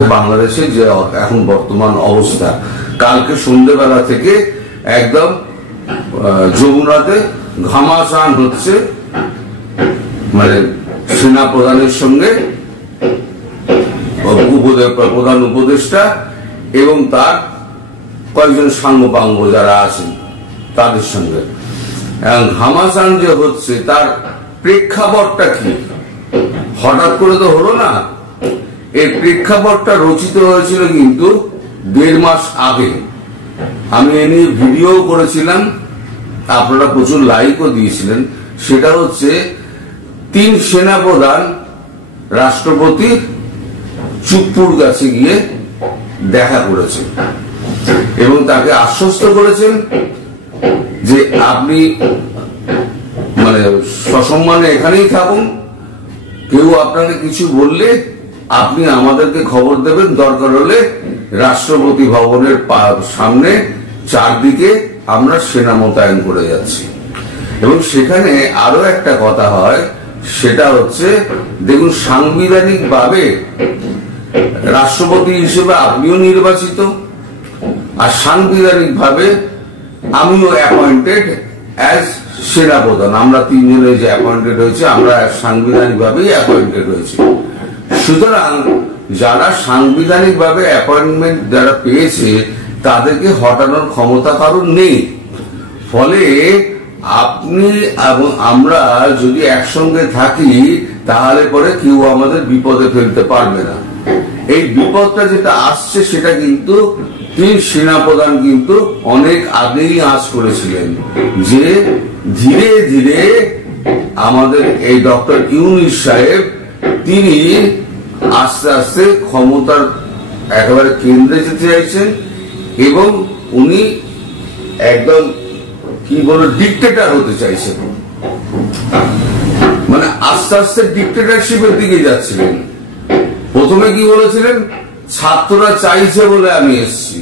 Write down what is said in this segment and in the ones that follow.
বাংলাদেশে যে এখন বর্তমান অবস্থা, কালকে সন্ধ্যেবেলা থেকে একদম যমুনাতে ঘামাসান হচ্ছে, মানে সেনা প্রধানের সঙ্গে প্রধান উপদেষ্টা এবং তার কয়েকজন সাঙ্গপাঙ্গ যারা আছেন তাদের সঙ্গে ঘামাসান যে হচ্ছে, তার প্রেক্ষাপটটা কি? হঠাৎ করে তো হলো না। এই প্রেক্ষাপটটা রচিত হয়েছিল কিন্তু 1.5 মাস আগে। আমি এ নিয়ে ভিডিও করেছিলাম, আপনারা প্রচুর লাইকও দিয়েছিলেন। সেটা হচ্ছে 3 সেনাপ্রধান রাষ্ট্রপতির চুপ্পুর কাছে গিয়ে দেখা করেছেন এবং তাকে আশ্বস্ত করেছেন যে আপনি মানে সসম্মানে এখানেই থাকুন, কেউ আপনাকে কিছু বললে আপনি আমাদেরকে খবর দেবেন, দরকার হলে রাষ্ট্রপতি ভবনের সামনে চারদিকে আমরা সেনা মোতায়েন করে যাচ্ছি। এবং সেখানে আরো একটা কথা হয়, সেটা হচ্ছে দেখুন, সাংবিধানিক ভাবে রাষ্ট্রপতি হিসেবে আপনিও নির্বাচিত, আর সাংবিধানিক ভাবে আমিও অ্যাপয়েন্টেড অ্যাজ সেনাপ্রধান। আমরা 3 জনে যে অ্যাপয়েন্টেড হয়েছে, আমরা সাংবিধানিক ভাবেই অ্যাপয়েন্টেড হয়েছি। সুতরাং যারা সাংবিধানিক ভাবে অ্যাপয়েন্টমেন্ট যারা পেয়েছে, তাদেরকে হটানোর ক্ষমতা কারণ নেই। ফলে আপনি এবং আমরা যদি একসঙ্গে থাকি, তাহলে পরে কেউ আমাদের বিপদে ফেলতে পারবে না। এই বিপদটা যেটা আসছে, সেটা কিন্তু 3 সেনাপ্রধান কিন্তু অনেক আগেই আঁচ করেছিলেন যে ধীরে ধীরে আমাদের এই ডক্টর ইউনূস সাহেব তিনি আস্তে আস্তে ক্ষমতার একেবারে কেন্দ্রে যেতে চাইছেন এবং উনি একদম কি বলে ডিক্টেটর হতে চাইছেন, মানে আস্তে আস্তে ডিক্টেটরশিপের দিকে যাচ্ছিলেন। প্রথমে কি বলেছিলেন, ছাত্ররা চাইছে বলে আমি এসেছি।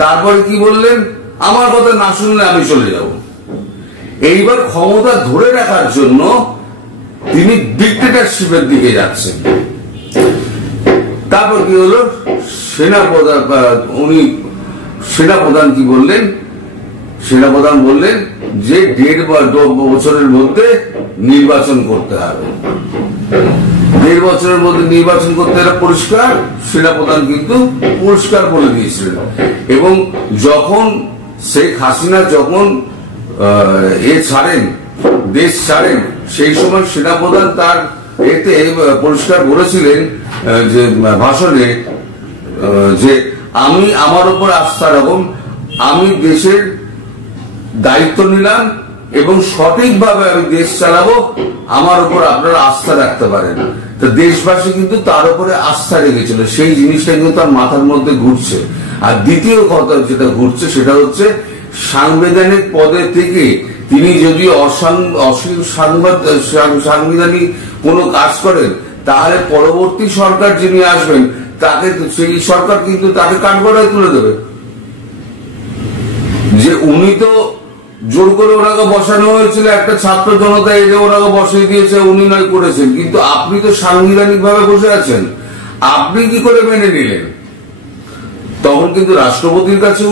তারপরে কি বললেন, আমার কথা না শুনলে আমি চলে যাব। এইবার ক্ষমতা ধরে রাখার জন্য তিনি ডিক্টেটরশিপের দিকে যাচ্ছেন। তারপর কি হলো, সেনাপ্রধান কি বললেন, সেনাপ্রধান বললেন যে 1.5 বছরের মধ্যে নির্বাচন করতে হবে। 1.5 বছরের মধ্যে নির্বাচন করতে হবে পরিষ্কার, সেনাপ্রধান কিন্তু পরিষ্কার বলে দিয়েছিলেন। এবং যখন শেখ হাসিনা যখন দেশ ছাড়েন, সেই সময় সেনাপ্রধান তার এতে পরিষ্কার বলেছিলেন যে ভাষণে, যে আমি আমার উপর আস্থা রাখুন, আমি দেশের দায়িত্ব নিলাম এবং সঠিকভাবে আমি দেশ চালাবো, আমার উপর আপনারা আস্থা রাখতে পারেন। তো দেশবাসী কিন্তু তার উপরে আস্থা রেখেছিল, সেই জিনিসটা কিন্তু তার মাথার মধ্যে ঘুরছে। আর দ্বিতীয় কথা যেটা ঘুরছে, সেটা হচ্ছে সাংবিধানিক পদে থেকে তিনি যদি সাংবিধানিক কোনো কাজ করেন, তাহলে পরবর্তী সরকার যিনি আসবেন, তাকে সেই সরকার কিন্তু তাকে কাঠগড়ায় তুলে দেবে। যে উনি তো জোর করে ওনাকে বসানো হয়েছিল, একটা ছাত্র জনতা এসে ওনাকে বসিয়ে দিয়েছে, উনি নয় করেছেন, কিন্তু আপনি তো সাংবিধানিক ভাবে বসে আছেন, আপনি কি করে মেনে নিলেন? তখন কিন্তু রাষ্ট্রপতির কাছে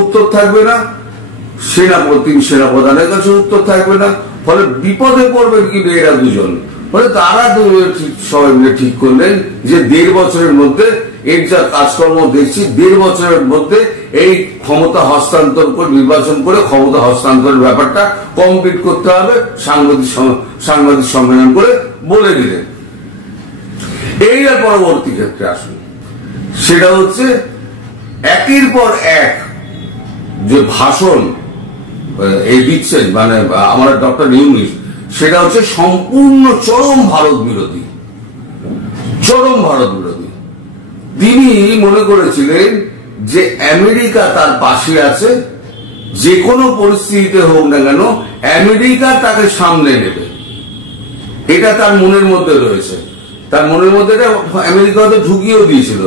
উত্তর থাকবে না, সেনাপ্রধানের কাছে উত্তর থাকবে না। ফলে বিপদে পড়বেন কিন্তু এরা দুজন। ফলে তারা সবাই মিলে ঠিক করলেন যে 1.5 বছরের মধ্যে এর যা কাজকর্ম দেখছি, 1.5 বছরের মধ্যে এই ক্ষমতা হস্তান্তর করে, নির্বাচন করে ক্ষমতা হস্তান্তরের ব্যাপারটা কমপ্লিট করতে হবে, সাংবাদিক সম্মেলন করে বলে দিলেন। এই আর পরবর্তী ক্ষেত্রে আসুন, সেটা হচ্ছে একের পর এক যে ভাষণ এই দিচ্ছেন, মানে আমার ডক্টর ইউনূস, সেটা হচ্ছে সম্পূর্ণ চরম ভারত বিরোধী। তিনি মনে করেছিলেন যে আমেরিকা তার পাশে আছে, যে কোনো পরিস্থিতিতে হোক না কেন আমেরিকা তাকে সামলে নেবে, এটা তার মনের মধ্যে রয়েছে। তার মনের মধ্যে আমেরিকা হয়তো ঢুকিয়েও দিয়েছিল,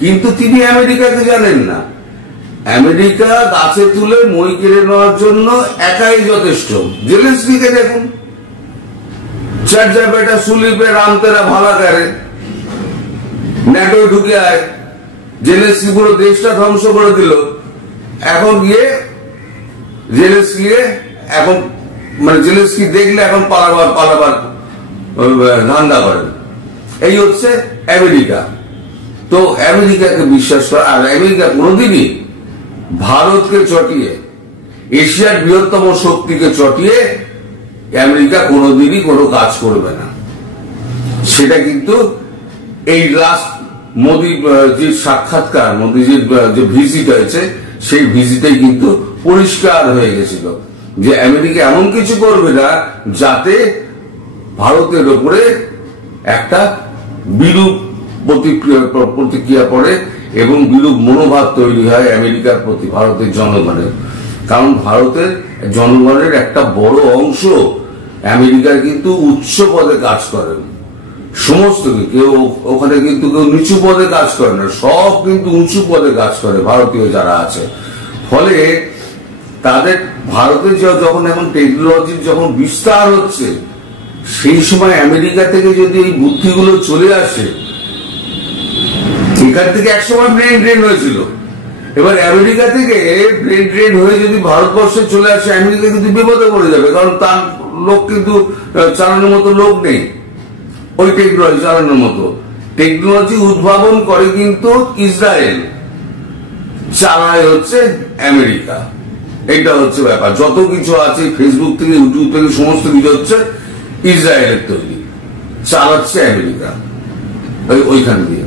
কিন্তু তিনি আমেরিকাকে জানেন না। আমেরিকা গাছে তুলে মই কেড়ে নেওয়ার জন্য একাই যথেষ্ট। জেলেনস্কিকে দেখুন, চার বেটা সুলি পে রাম তেরা ভালা করে, ন্যাটো ঢুকে আয়, জেলেনস্কি পুরো দেশটা ধ্বংস করে দিল। এখন গিয়ে জেলেনস্কি এখন মানে জেলেনস্কি দেখলে এখন পালাবার ধান্দা করেন। এই হচ্ছে আমেরিকা। তো আমেরিকাকে বিশ্বাস করে, আর আমেরিকা কোনোদিনই ভারতকে চটিয়ে, এশিয়ার বৃহত্তম শক্তিকে চটিয়ে আমেরিকা কোনোদিনই কোনো কাজ করবে না। সেটা কিন্তু এই লাস্ট মোদির যে সাক্ষাৎকার, মোদিজির যে ভিজিট হয়েছে, সেই ভিজিটে কিন্তু পরিষ্কার হয়ে গেছিল যে আমেরিকা এমন কিছু করবে না যাতে ভারতের উপরে একটা বিরূপ প্রতিক্রিয়া পড়ে এবং বিরূপ মনোভাব তৈরি হয় আমেরিকার প্রতি ভারতের জনগণের। কারণ ভারতের জনগণের একটা বড় অংশ আমেরিকার কিন্তু উচ্চ পদে কাজ করেন, সমস্ত কেউ ওখানে কিন্তু কেউ নিচু পদে কাজ করে না, সব কিন্তু উঁচু পদে কাজ করে ভারতীয় যারা আছে। ফলে তাদের ভারতে যখন এখন টেকনোলজির যখন বিস্তার হচ্ছে, সেই সময় আমেরিকা থেকে যদি এই বুদ্ধিগুলো চলে আসে, এখান থেকে একসময় ব্রেন ড্রেন হয়েছিল, এবার আমেরিকা থেকে ব্রেন ড্রেন হয়ে যদি ভারতবর্ষে চলে আসে, আমেরিকা কিন্তু বিপদে পড়ে যাবে। কারণ তার লোক কিন্তু চালানোর মতো লোক নেই ওই টেকনোলজি চালানোর মতো। টেকনোলজি উদ্ভাবন করে কিন্তু ইসরায়েল, চালায় হচ্ছে আমেরিকা। এইটা হচ্ছে ব্যাপার। যত কিছু আছে ফেসবুক থেকে ইউটিউব থেকে সমস্ত কিছু হচ্ছে ইসরায়েলের তৈরি, চালাচ্ছে আমেরিকা ওইখান দিয়ে।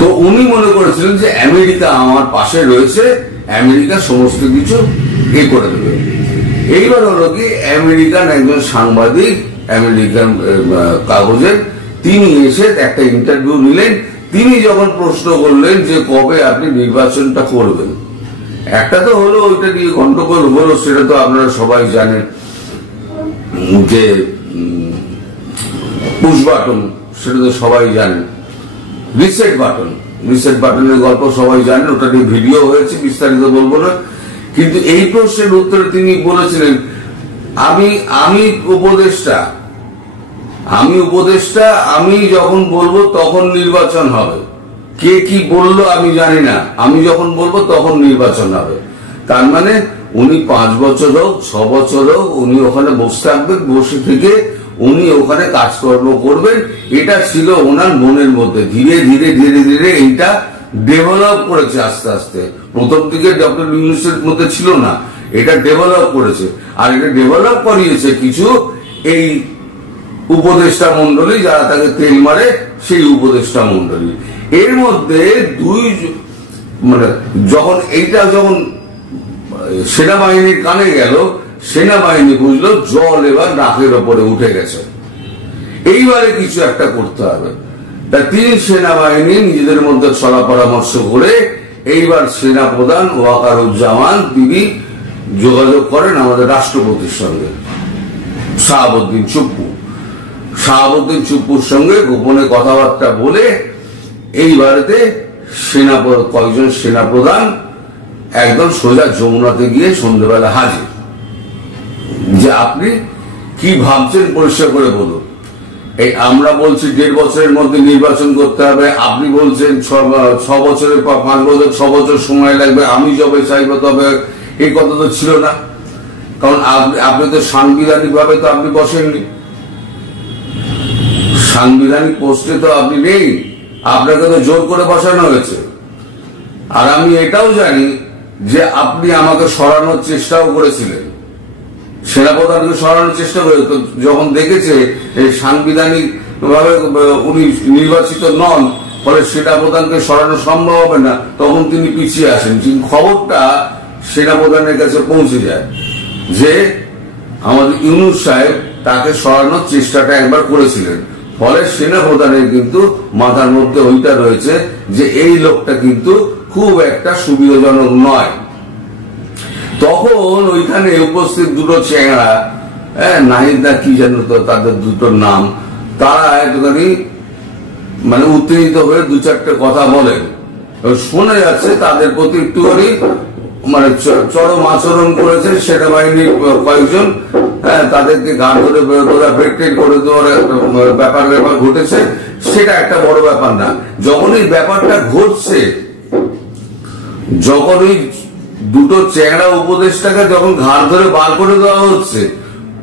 তো উনি মনে করেছিলেন যে আমেরিকা আমার পাশে রয়েছে, আমেরিকা সমস্ত কিছু করে দেবে। এইবার হলো কি, আমেরিকান একজন সাংবাদিক আমেরিকান কাগজের, তিনি এসে একটা ইন্টারভিউ নিলেন। তিনি যখন প্রশ্ন করলেন যে কবে আপনি নির্বাচনটা করবেন, একটা তো হলো ওইটা নিয়ে গন্ডগোল হলো, সেটা তো আপনারা সবাই জানেন যে পুশ বাটন, সেটা তো সবাই জানেন। রিসেট বাটনের গল্প সবাই জানেন, ওটা নিয়ে ভিডিও হয়েছে, বিস্তারিত বলবো না। কিন্তু এই প্রশ্নের উত্তরে তিনি বলেছিলেন, আমি উপদেষ্টা, আমি যখন বলবো তখন নির্বাচন হবে। কে কি বললো আমি জানি না, আমি যখন বলবো তখন নির্বাচন হবে। তার মানে উনি 5 বছর হোক 6 বছর হোক উনি ওখানে বসে থাকবেন, বসে থেকে উনি ওখানে কাজকর্ম করবেন। এটা ছিল ওনার মনের মধ্যে। ধীরে ধীরে ধীরে ধীরে এইটা ডেভেলপ করেছে আস্তে আস্তে। প্রথম দিকে ডক্টর ইউনূসের মধ্যে ছিল না, এটা ডেভেলপ করেছে। আর এটা ডেভেলপ করিয়েছে কিছু এই উপদেষ্টা মন্ডলী, যারা তাকে তেল মারে, সেই উপদেষ্টা মন্ডলী। এর মধ্যে যখন সেনাবাহিনীর কানে গেল, সেনাবাহিনী বুঝলো জল এবার নাকের ওপরে উঠে গেছে, এইবারে কিছু একটা করতে হবে। তা তিনি সেনাবাহিনী নিজেদের মধ্যে ছলা পরামর্শ করে এইবার সেনাপ্রধান ওয়াকারুজ্জামান তিনি যোগাযোগ করেন আমাদের রাষ্ট্রপতির সঙ্গে, শাহাবুদ্দিন চুপ্পুর সঙ্গে গোপনে কথাবার্তা বলে এইবারেতে কয়েকজন সেনাপ্রধান একদম সোজা যমুনাতে গিয়ে সন্ধ্যেবেলা হাজির, যে আপনি কি ভাবছেন পরিষ্কার করে বলুন। এই আমরা বলছি 1.5 বছরের মধ্যে নির্বাচন করতে হবে, আপনি বলছেন 6 বছরের পর 5 বছর 6 বছর সময় লাগবে, আমি যবে চাইবো তবে। এই কথা তো ছিল না, কারণ আপনি তো সাংবিধানিক ভাবে তো আপনি বসেননি, সাংবিধানিক পোস্টে তো আপনি নেই, আপনাকে তো জোর করে বসানো হয়েছে। আর আমি এটাও জানি যে আপনি আমাকে সরানোর চেষ্টাও করেছিলেন, সেনাপ্রধানকে সরানোর চেষ্টা করে, যখন দেখেছে সাংবিধানিক ভাবে উনি নির্বাচিত নন, ফলে সেনাপ্রধানকে সরানো সম্ভব হবে না, তখন তিনি পিছিয়ে আসেন। কিন্তু খবরটা সেনাপ্রধানের কাছে পৌঁছে যায় যে আমাদের ইউনূস সাহেব তাকে সরানোর চেষ্টাটা একবার করেছিলেন। ফলে সেনাপ্রধানের কিন্তু মাথার মধ্যে ওইটা রয়েছে যে এই লোকটা কিন্তু খুব একটা সুবিধাজনক নয়। তখন ওইখানে উপস্থিত দুটো চেংড়া, নাহিদ না কি জানো তো তাদের দুটোর নাম, তারা একটুখানি মানে উত্তেজিত হয়ে 2-4টে কথা বলেন, শোনা যাচ্ছে তাদের প্রতি একটুখানি মানে চরম আচরণ করেছে সেনাবাহিনীর কয়েকজন, হ্যাঁ, তাদেরকে গান ধরে ব্রেক করে দেওয়ার ব্যাপার ঘটেছে, সেটা একটা বড় ব্যাপার না। যখন এই ব্যাপারটা ঘটছে, যখন ওই দুটো চ্যাংড়া উপদেষ্টাকে যখন ঘাড় ধরে বার করে দেওয়া হচ্ছে,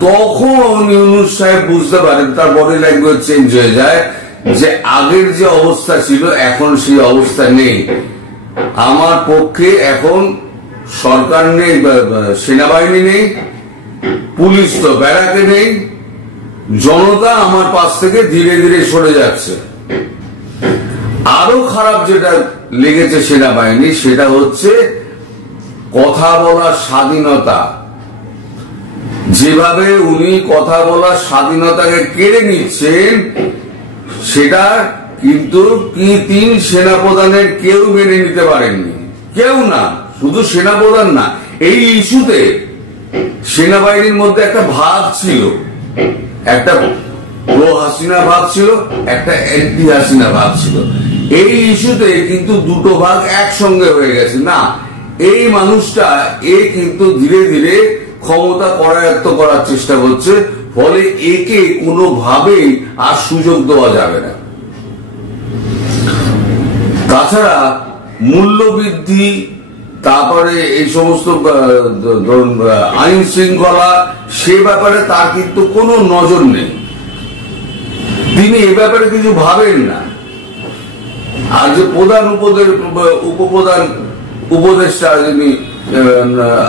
তখন ইউনূস সাহেব বুঝতে পারেন, তার বডি ল্যাঙ্গুয়েজ চেঞ্জ হয়ে যায়, যে আগের যে অবস্থা ছিল এখন সেই অবস্থা নেই। আমার পক্ষে এখন সরকার নেই, সেনাবাহিনী নেই, পুলিশ তো ব্যারাকে নেই, জনতা আমার পাশ থেকে ধীরে ধীরে সরে যাচ্ছে। আরো খারাপ যেটা লেগেছে সেনাবাহিনী, সেটা হচ্ছে কথা বলার স্বাধীনতা। যেভাবে উনি কথা বলার স্বাধীনতাকে কেড়ে নিচ্ছেন, সেটা কিন্তু কি 3 সেনাপ্রধানের কেউ মেনে নিতে পারেননি। কেউ না, শুধু সেনাপ্রধান না, এই ইস্যুতে সেনাবাহিনীর মধ্যে একটা ভাগ ছিল, একটা প্রো হাসিনা ভাগ ছিল, একটা অ্যান্টি হাসিনা ভাগ ছিল। এই ইস্যুতে কিন্তু দুটো ভাগ একসঙ্গে হয়ে গেছে। না, এই মানুষটা কিন্তু ধীরে ধীরে ক্ষমতা করায়ত্ত করার চেষ্টা করছে, ফলে একে কোনোভাবেই আর সুযোগ দেওয়া যাবে না। তাছাড়া মূল্যবৃদ্ধি, তারপরে এই সমস্ত আইন শৃঙ্খলা, সে ব্যাপারে তার কিন্তু কোনো নজর নেই, তিনি এ ব্যাপারে কিছু ভাবেন না। আর যে প্রধান উপপ্রধান উপদেষ্টা যিনি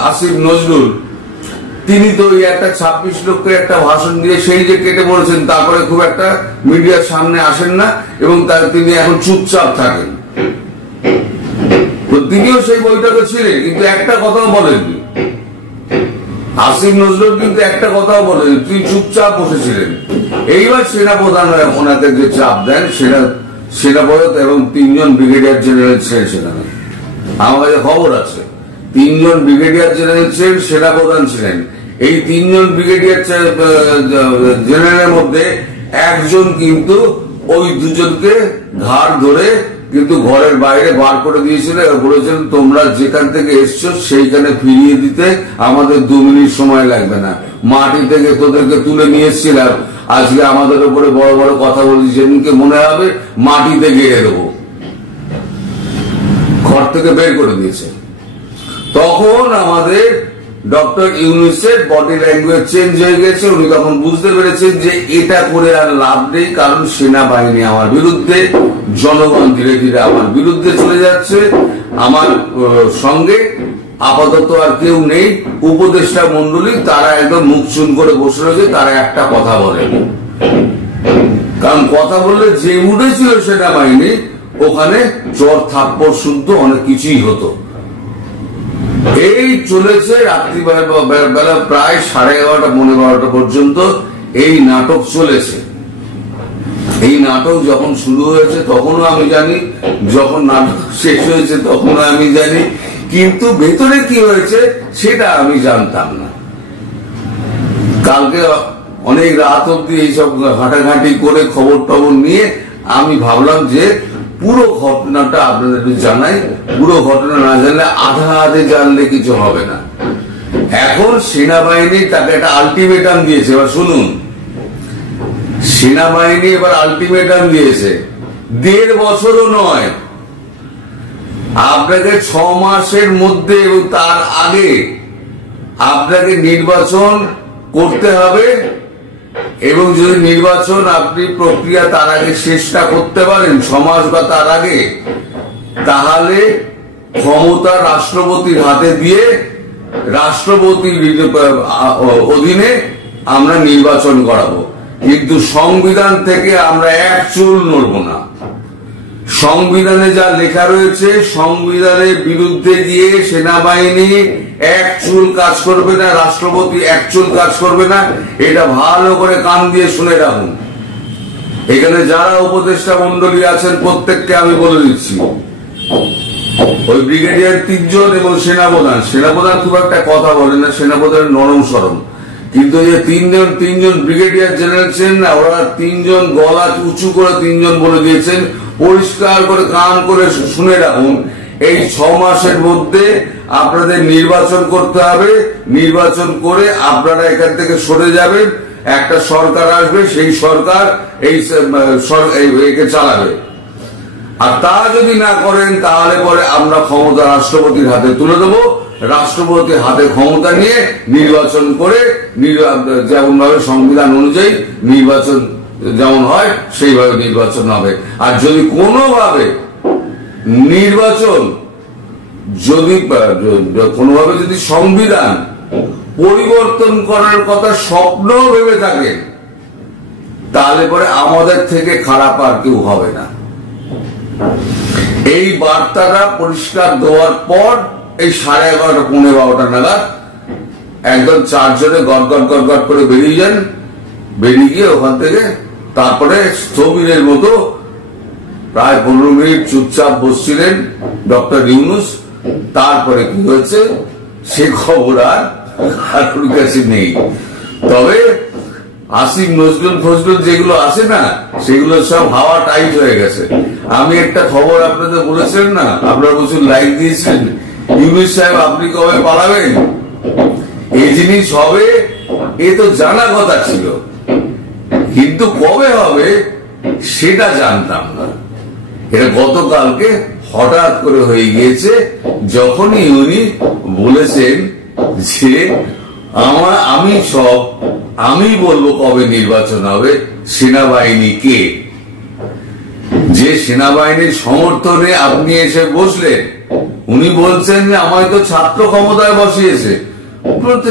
আসিফ নজরুল, তিনি তো ওই একটা 26 লক্ষের একটা ভাষণ দিয়ে সেই যে কেটে পড়েছেন, তারপরে খুব একটা মিডিয়ার সামনে আসেন না, এবং তিনি এখন চুপচাপ থাকেন। তো তিনিও সেই বৈঠকে ছিলেন, কিন্তু একটা কথাও বলেননি। আসিফ নজরুল কিন্তু একটা কথাও বলেনি, তিনি চুপচাপ বসেছিলেন। এইবার সেনাপ্রধান ওনাকে যে চাপ দেন, সেটা সেনাপ্রধান এবং 3 জন ব্রিগেডিয়ার জেনারেল ছিলেন সেখানে। আমার কাছে খবর আছে, 3 জন ব্রিগেডিয়ার জেনারেল ছিলেন, সেনাপ্রধান ছিলেন। এই 3 জন ব্রিগেডিয়ার জেনারেলের মধ্যে একজন কিন্তু ওই দুজনকে ঘাড় ধরে কিন্তু ঘরের বাইরে বার করে দিয়েছিল, বলেছেন তোমরা যেখান থেকে এসছো সেইখানে ফিরিয়ে দিতে আমাদের 2 মিনিট সময় লাগবে না। মাটি থেকে তোদেরকে তুলে নিয়ে এসেছিলাম, আজকে আমাদের উপরে বড় বড় কথা বলছি, যেদিনকে মনে হবে মাটিতে গেড়ে দেবো। ঘর থেকে বের করে দিয়েছে। তখন আমাদের ডক্টর ইউনূসের বডি ল্যাঙ্গুয়েজ চেঞ্জ হয়ে গেছে। উনি তখন বুঝতে পেরেছেন যে এটা করে আর লাভ নেই, কারণ সেনাবাহিনী আমার বিরুদ্ধে, জনগণ ধীরে ধীরে আমার বিরুদ্ধে চলে যাচ্ছে, আমার সঙ্গে আপাতত আর কেউ নেই। উপদেষ্টা মন্ডলী তারা একদম মুখ চুন করে বসে রয়েছে, তারা একটা কথা বলেনি। কারণ কথা বললে যে উঠেছিল সেনাবাহিনী, ওখানে চর থাপ্পড় শুদ্ধ অনেক কিছুই হতো। এই চলেছে রাত্রিবেলা প্রায় 11:30 পৌনে 12টা পর্যন্ত এই নাটক চলেছে। এই নাটক যখন শুরু হয়েছে তখনও আমি জানি, যখন নাটক শেষ হয়েছে তখনও আমি জানি, কিন্তু ভেতরে কি হয়েছে সেটা আমি জানতাম না। কালকে অনেক রাত অব্দি এইসব ঘাটাঘাটি করে খবর টবর নিয়ে আমি ভাবলাম যে পুরো ঘটনাটা আপনাদের জানাই। পুরো ঘটনা না জানলে, আধা আধে জানলে কিছু হবে না। এখন সেনাবাহিনী তাকে একটা আলটিমেটাম দিয়েছে। এবার শুনুন, সেনাবাহিনী এবার আলটিমেটাম দিয়েছে, 1.5 বছরও নয়, আপনাকে 6 মাসের মধ্যে এবং তার আগে আপনাকে নির্বাচন করতে হবে, এবং যদি নির্বাচন আপনি প্রক্রিয়া তার আগে শেষটা করতে পারেন 6 মাস বা তার আগে, তাহলে ক্ষমতা রাষ্ট্রপতির হাতে দিয়ে রাষ্ট্রপতির অধীনে আমরা নির্বাচন করাবো। কিন্তু সংবিধান থেকে আমরা এক চুল নড়ব না। সংবিধানে যা লেখা রয়েছে, সংবিধানের বিরুদ্ধে গিয়ে সেনাবাহিনী এক চুল কাজ করবে না, রাষ্ট্রপতি এক চুল কাজ করবে না। এটা ভালো করে কান দিয়ে শুনে রাখুন। এখানে যারা উপদেষ্টা মন্ডলী আছেন প্রত্যেককে আমি বলে দিচ্ছি, ওই ব্রিগেডিয়ার 3 জন এবং সেনাপ্রধান খুব একটা কথা বলে না, সেনাপ্রধানের নরম সরম, কিন্তু যে 3 জন ব্রিগেডিয়ার জেনারেল ছিলেন না, ওরা 3 জন গলা উঁচু করে 3 জন বলে দিয়েছেন, পরিষ্কার করে কান করে শুনে রাখুন, এই 6 মাসের মধ্যে আপনাদের নির্বাচন করতে হবে, নির্বাচন করে আপনারা এখান থেকে সরে যাবেন, একটা সরকার আসবে, সেই সরকার একে চালাবে। আর তা যদি না করেন তাহলে পরে আমরা ক্ষমতা রাষ্ট্রপতির হাতে তুলে দেবো, রাষ্ট্রপতির হাতে ক্ষমতা নিয়ে নির্বাচন করে যেমন ভাবে সংবিধান অনুযায়ী নির্বাচন যেমন হয় সেইভাবে নির্বাচন হবে। আর যদি কোনোভাবে নির্বাচন যদি সংবিধান পরিবর্তন করার কথা স্বপ্ন ভেবে থাকেন তাহলে পরে আমাদের থেকে খারাপ আর কেউ হবে না। এই বার্তাটা পরিষ্কার দেওয়ার পর এই 11:30 11:45 নাগাদ একদম চারজনে গড় করে বেরিয়ে যান। বেরিয়ে গিয়ে ওখান থেকে তারপরে স্থবিরের মতো প্রায় 15 মিনিট চুপচাপ বসছিলেন ডক্টর ইউনূস। তারপরে কি হয়েছে সে খবর আর কারোর কাছে নেই। তবে আসিফ নজরুল যেগুলো আছে না, সেগুলো সব হাওয়া টাইট হয়ে গেছে। আমি একটা খবর আপনাদের বলেছিলেন না, আপনারা প্রচুর লাইক দিয়েছিলেন, ইউনূস সাহেব আপনি কবে পালাবেন, এই জিনিস হবে এ তো জানা কথা ছিল, কিন্তু কবে হবে সেটা জানতাম না। এটা গতকালকে হঠাৎ করে হয়ে গিয়েছে, যখনই উনি বলেছেন যে আমি বলবো কবে নির্বাচন হবে, সেনাবাহিনী কে, যে সেনাবাহিনীর সমর্থনে আপনি এসে বসলেন, উনি বলছেন যে আমায় তো ছাত্র ক্ষমতায় বসিয়েছে।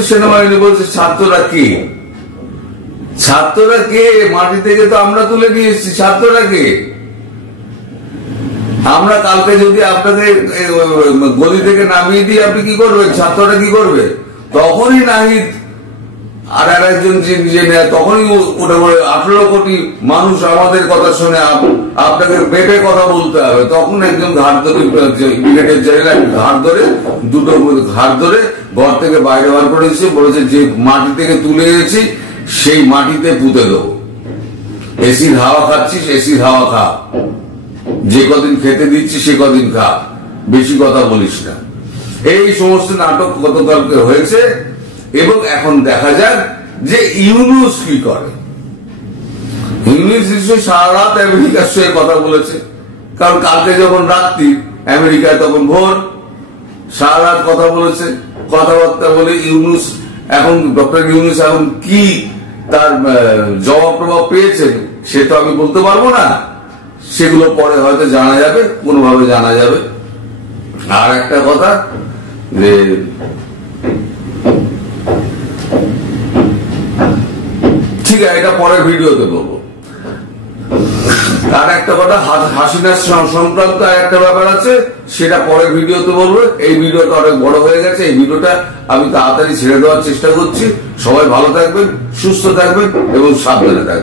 সেনাবাহিনী বলছে ছাত্ররা কে? ছাত্ররা কে? মাটি থেকে তো আমরা তুলে নিয়ে এসেছি, ছাত্ররা কে? আমরা কালকে যদি আপনাদের গদি থেকে নামিয়ে দিই আপনি কি করবেন? ছাত্ররা কি করবে? তখনই নাহিদ আর একজন তখনই ওটা বলে 18 কোটি মানুষ আমাদের কথা শুনে আপনাকে বেটে কথা বলতে হবে। তখন একজন ঘাট ধরে ব্রিগেডের জেনারেল ঘাট ধরে দুটো ঘাট ধরে ঘর থেকে বাইরে বার করে এসে বলেছে যে মাটি থেকে তুলে এনেছি সেই মাটিতে পুঁতে দেবো। এসির হাওয়া খাচ্ছিস, এসির হাওয়া খা, যে কদিন খেতে দিচ্ছি সে কদিন খা, বেশি কথা বলিস না। এই সমস্ত নাটক গতকালকে হয়েছে এবং এখন দেখা যাক যে ইউনূস কি করে। ইউনূস সারা রাত আমেরিকার সঙ্গে কথা বলেছে, কারণ কালকে যখন রাত্রি আমেরিকায় তখন ভোর, সারা রাত কথা বলেছে। কথাবার্তা বলে ইউনূস এখন ডক্টর ইউনূস এখন কি তার জবাব প্রভাব পেয়েছেন সে তো আমি বলতে পারবো না, সেগুলো পরে হয়তো জানা যাবে, কোনোভাবে জানা যাবে। আর একটা কথা যে ঠিক আছে, এটা পরের ভিডিওতে বলবো। আর একটা কথা, হাসিনা সংক্রান্ত একটা ব্যাপার আছে, সেটা পরের ভিডিওতে বলবো। এই ভিডিওটা অনেক বড় হয়ে গেছে, এই ভিডিওটা আমি তাড়াতাড়ি ছেড়ে দেওয়ার চেষ্টা করছি। সবাই ভালো থাকবেন, সুস্থ থাকবেন এবং সাবধানে থাকবেন।